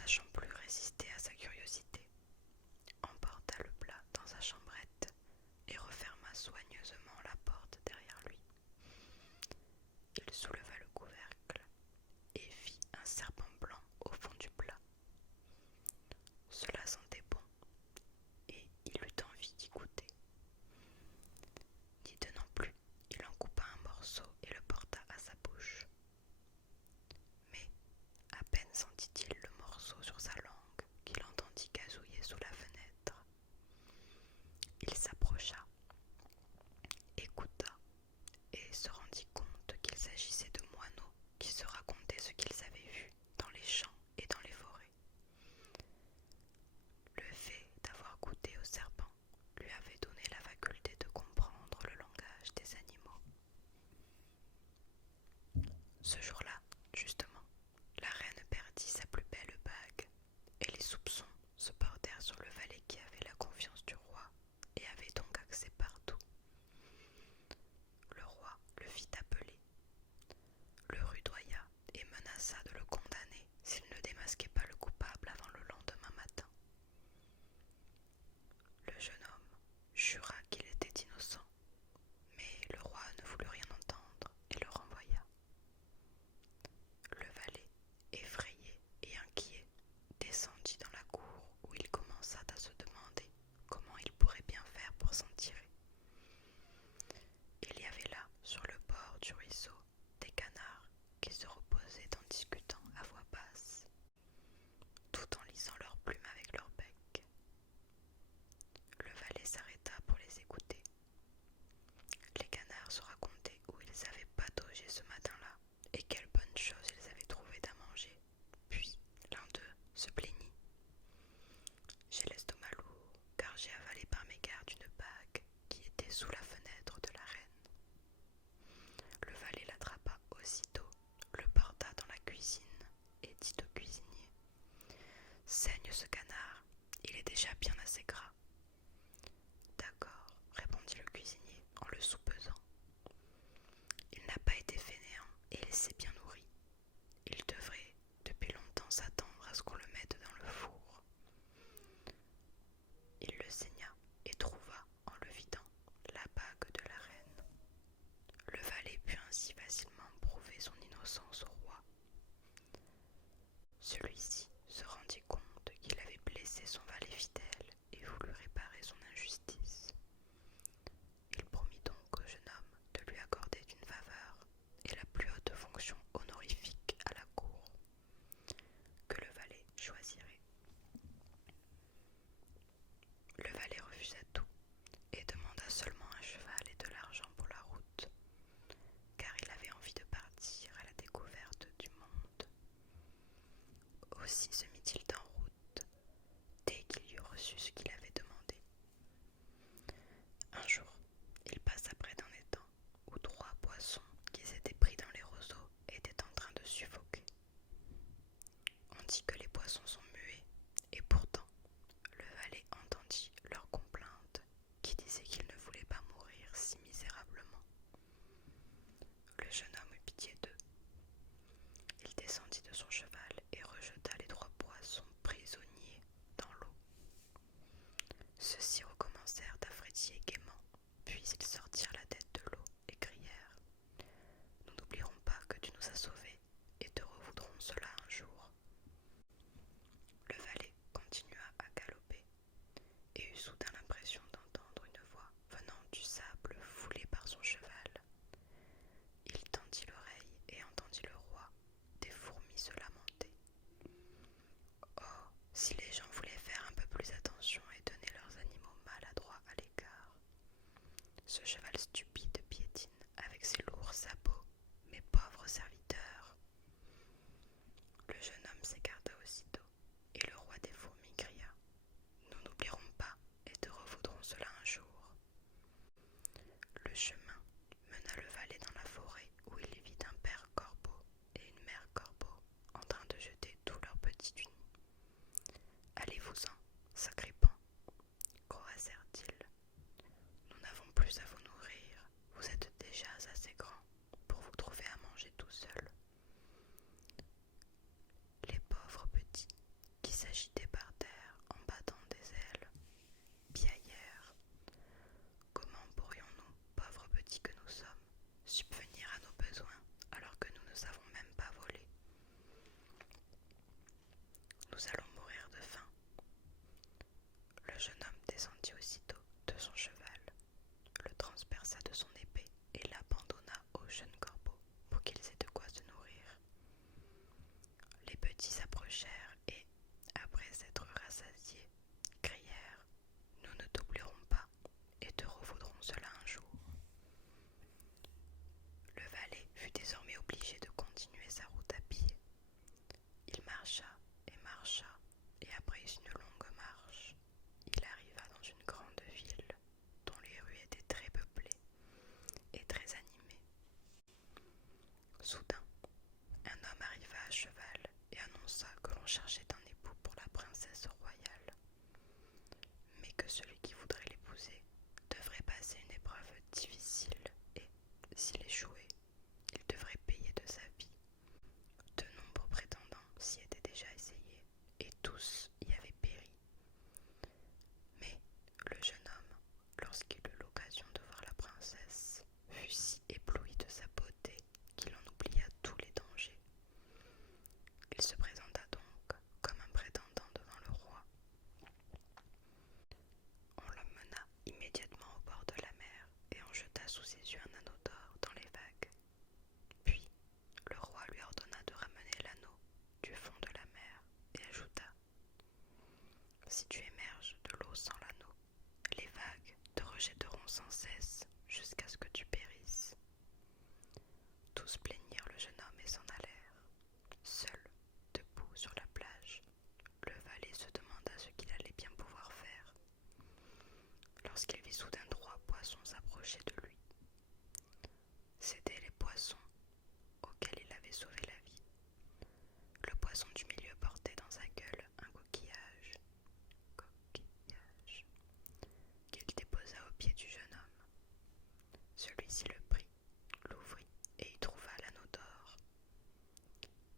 sachant plus résister à sa curiosité, emporta le plat dans sa chambrette et referma soigneusement la porte derrière lui. Il souleva le couvercle et vit un serpent blanc au fond du plat. Cela sentait bon, et il eut envie d'y goûter. N'y tenant plus, il en coupa un morceau et le porta à sa bouche. Mais, à peine sentit-il le morceau sur nous allons mourir de faim. Le jeune homme descendit aussitôt de son cheval, le transperça de son épée et l'abandonna aux jeunes corbeaux pour qu'ils aient de quoi se nourrir. Les petits s'approchèrent et, après s'être rassasiés, crièrent « Nous ne t'oublierons pas et te revaudrons cela un jour. » Le valet fut désormais obligé de continuer sa route à pied. Il marcha, et après une longue marche, il arriva dans une grande ville dont les rues étaient très peuplées et très animées. Soudain, un homme arriva à cheval et annonça que l'on cherchait un époux pour la princesse royale, mais que celui qui voudrait l'épouser devrait passer une épreuve difficile et, s'il échouait, il devrait payer de sa vie. De nombreux prétendants s'y étaient déjà essayés, et tous y avaient péri. Mais le jeune homme, lorsqu'il eut l'occasion de voir la princesse, fut si ébloui de sa beauté qu'il en oublia tous les dangers. Il se présenta donc comme un prétendant devant le roi. On l'emmena immédiatement au bord de la mer et en jeta sous ses yeux un anneau d'or dans les vagues. Puis, le roi lui ordonna de ramener l'anneau du fond de la mer et ajouta « Si tu émerges de l'eau sans l'anneau, les vagues te rejetteront sans cesse jusqu'à ce que tu périsses. » Tous plaignirent le jeune homme et s'en allèrent. Seul, debout sur la plage, le valet se demanda ce qu'il allait bien pouvoir faire, lorsqu'il vit soudain 3 poissons s'approcher de lui. C'étaient les poissons auxquels il avait sauvé la vie. Le poisson du milieu portait dans sa gueule un coquillage, qu'il déposa aux pieds du jeune homme. Celui-ci le prit, l'ouvrit et y trouva l'anneau d'or.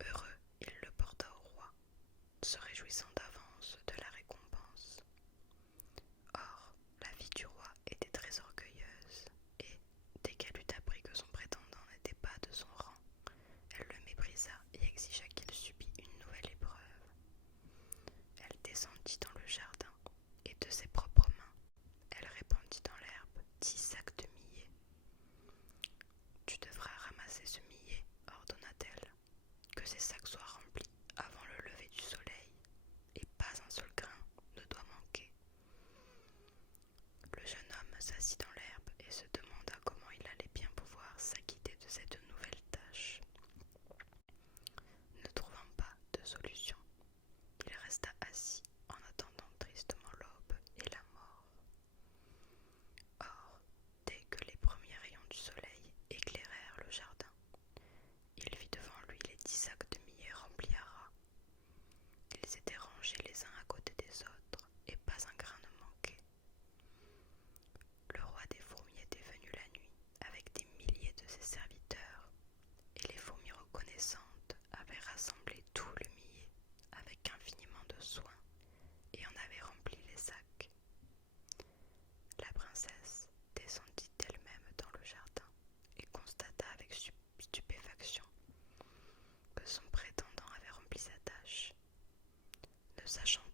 Heureux, il le porta au roi, se réjouissant d'avance de la récompense. Or, la fille du roi était très orgueilleuse, et, dès qu'elle eut appris que son prétendant n'était pas de son rang, elle le méprisa et exigea qu'il subît une nouvelle épreuve. Elle descendit dans le jardin, et de ses propres mains, elle répandit dans l'herbe 10 sacs de millet. « Tu devras ramasser ce millet, ordonna-t-elle, que ces sacs soient remplis avant le lever du soleil, et pas un seul grain ne doit manquer. » Le jeune homme s'assit dans l'herbe et se demanda comment il allait bien pouvoir s'acquitter de cette nouvelle tâche. Ne trouvant pas de solution, il resta assis en attendant tristement l'aube et la mort. Or, dès que les premiers rayons du soleil éclairèrent le jardin, il vit devant lui les 10 sacs de millet remplis à ras. Ils étaient rangés les uns à côté des autres, et pas un grain ne manquait. Le roi des fourmis était venu la nuit avec des milliers de ses serviteurs, et les fourmis reconnaissantes avaient rassemblé tout le millet avec infiniment de soin et en avaient rempli les sacs. La princesse descendit elle-même dans le jardin et constata avec stupéfaction que son prétendant avait rempli sa tâche. Ne sachant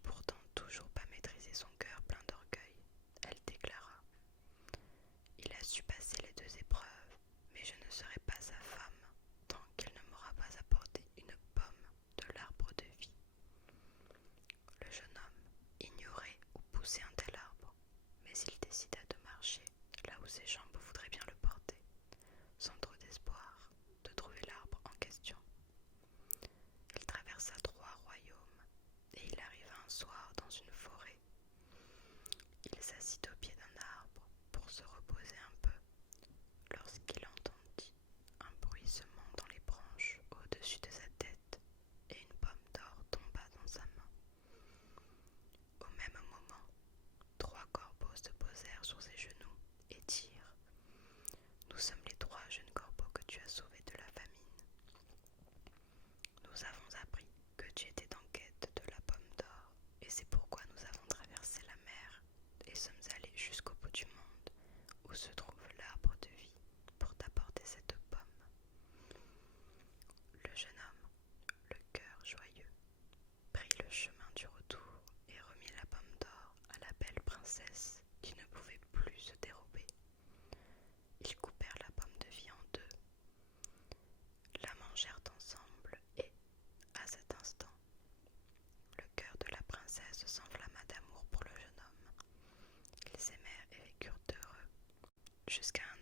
jusqu'à un